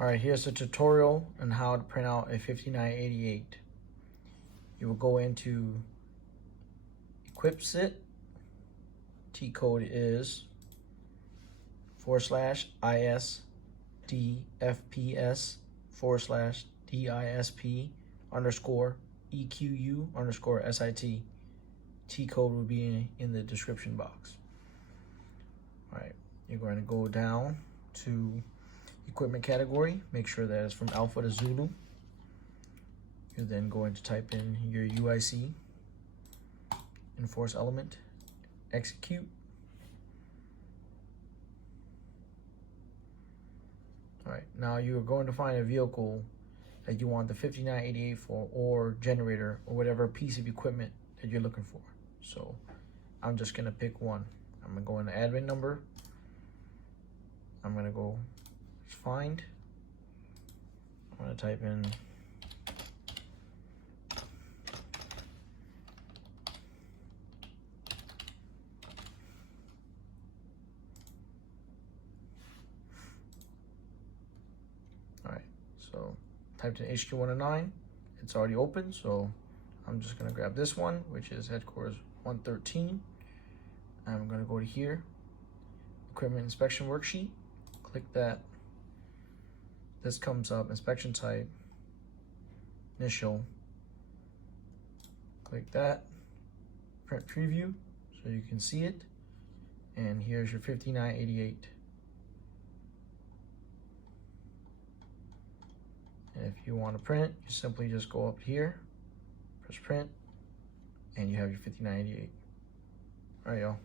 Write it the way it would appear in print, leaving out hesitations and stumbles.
Alright, here's a tutorial on how to print out a 5988. You will go into Equips It. T code is /ISDFPS/DISP_EQU_SIT. T code will be in the description box. Alright, you're going to go down to equipment category, make sure that it's from Alpha to Zulu. You're then going to type in your UIC, enforce element, execute. Alright, now you're going to find a vehicle that you want the 5988 for, or generator, or whatever piece of equipment that you're looking for. So I'm just gonna pick one. I'm gonna go into admin number. I'm gonna go find. I'm gonna type in so typed in HQ109. It's already open, so I'm just gonna grab this one, which is headquarters 113. I'm gonna go to here, equipment inspection worksheet, click that. This comes up, inspection type, initial, click that, print preview so you can see it, and here's your 5988. And if you want to print, you simply just go up here, press print, and you have your 5988. All right, y'all.